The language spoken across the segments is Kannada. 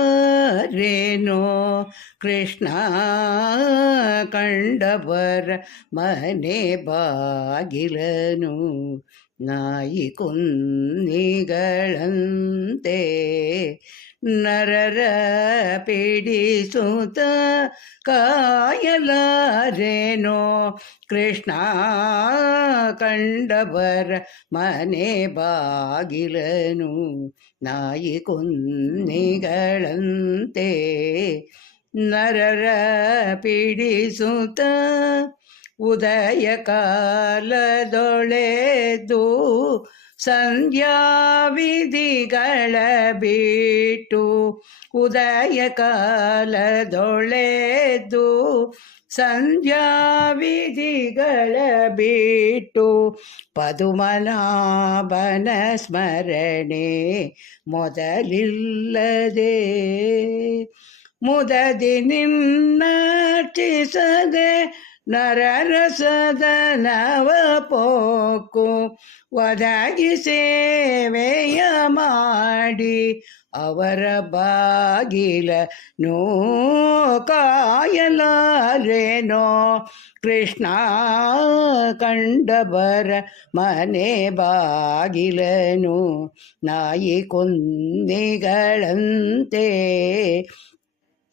ಕಾಯಲಾರೇನೋ ಕೃಷ್ಣ ಕಂಡವರ ಮನೆ ಬಾಗಿಲನು ನಾಯಿ ಕುನ್ನಿಗಳಂತೆ ನರರ ಪೀಡಿಸುತ್ತ ಕಾಯಲಾರೇನೋ ಕೃಷ್ಣ ಕಂಡವರ ಮನೆ ಬಾಗಿಲನು ನಾಯಿ ಕುನ್ನಿಗಳಂತೆ ನರರ ಪೀಡಿಸುತ್ತ ಉದಯ ಕಾಲದೊಳೆದು ಸಂಧ್ಯಾ ವಿಧಿಗಳ ಬಿಟ್ಟು ಉದಯ ಕಾಲದೊಳೆದು ಸಂಧ್ಯಾ ವಿಧಿಗಳ ಬಿಟ್ಟು ಪದುಮನಾಭನ ಸ್ಮರಣೆ ಮೊದಲಿಲ್ಲದೆ ಮುದದಿ ನಿನ್ನಟಿಸದೆ ನರರಸದ ನವ ಪೋಕು ಒದಗಿ ಸೇವೆಯ ಮಾಡಿ ಅವರ ಬಾಗಿಲ ನೋ ಕಾಯಲಾರೇನೋ ಕೃಷ್ಣ ಕಂಡವರ ಮನೆ ಬಾಗಿಲನು ನಾಯಿ ಕುನ್ನಿಗಳಂತೆ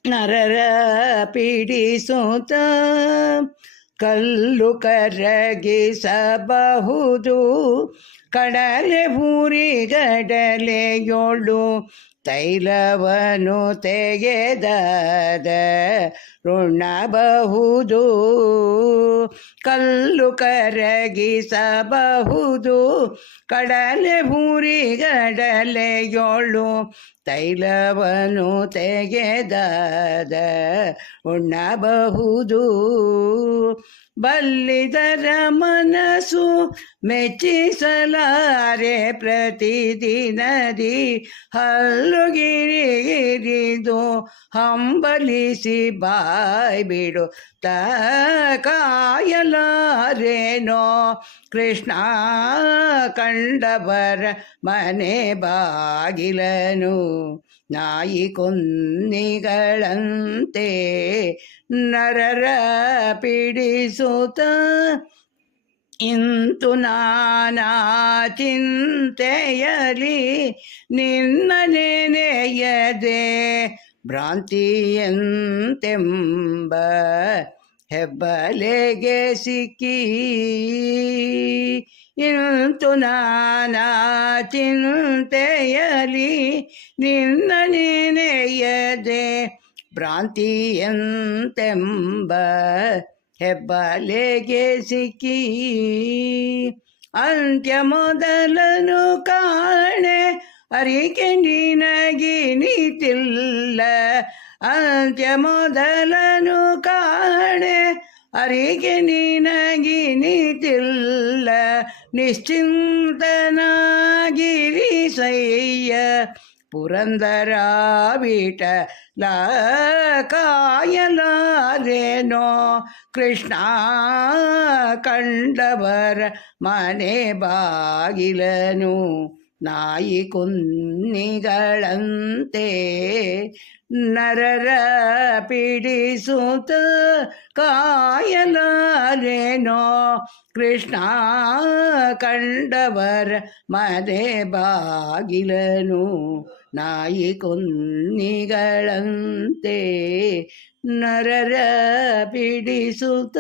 ನರರ ಪೀಡಿಸುತ್ತ ಕಲ್ಲು ಕರಗಿಸಬಹುದು ಕಡಲೆ ಬೂರಿಗಡಲೆಯೊಳು ತೈಲವನ್ನು ತೆಗೆದದ ಋಣಬಹುದು ಕಲ್ಲು ಕರಗಿಸಬಹುದು ಕಡಲೆ ಬೂರಿಗಡಲೆಯೊಳು ತೈಲವನ್ನು ತೆಗೆದದ ಉಣ್ಣಬಹುದು ಬಲ್ಲಿದರ ಮನಸ್ಸು ಮೆಚ್ಚಿಸಲಾರೆ ಪ್ರತಿದಿನದಿ ಹಲ್ಲುಗಿರಿಗಿರಿದು ಹಂಬಲಿಸಿ ಬಾಯ್ ಬಿಡು ಕಾಯಲಾರೇನೋ ಕೃಷ್ಣ ಕಂಡವರ ಮನೆ ಬಾಗಿಲನು ನಾಯಿ ಕುನ್ನಿಗಳಂತೆ ನರರ ಪೀಡಿಸುತ್ತ ಇಂತು ನಾನಾ ಚಿಂತೆಯಲಿ ನಿನ್ನ ನೆನೆಯದೆ ಭ್ರಾಂತಿಯಂತೆಂಬ ಹೆಬ್ಬಲೆಗೆ ಸಿಕ್ಕಿ ಇಂತು ನಾನಾ ಚಿಂತೆಯಲಿ ನಿನ್ನ ನೆನೆಯದೆ ಭ್ರಾಂತಿಯಂತೆಂಬ ಹೆಬ್ಬಲೆಗೆ ಸಿಕ್ಕಿ ಅಂತ್ಯ ಮೊದಲನು ಕಾಣೆ ಅರಿಕೆ ನಿನಗಿ ನೀತಿಲ್ಲ ಅಂತ್ಯ ಮೊದಲನು ಕಾಣೆ ಅರಿಕೆ ನಿನಗಿ ನೀತಿಲ್ಲ ನಿಶ್ಚಿಂತನಾಗಿರಿ ಸಯ್ಯ ಪುರಂದರ ವಿಠಲ ಕಾಯಲಾರೇನೋ ಕೃಷ್ಣ ಕಂಡವರ ಮನೆ ಬಾಗಿಲನು ನಾಯಿ ಕುನ್ನಿಗಳಂತೆ ನರರ ಪೀಡಿಸುತ್ತ ಕಾಯಲಾರೇನೋ ಕೃಷ್ಣ ಕಂಡವರ ಮನೆ ಬಾಗಿಲನು ನಾಯಿ ಕುನ್ನಿಗಳಂತೆ ನರರ ಪೀಡಿಸುತ್ತ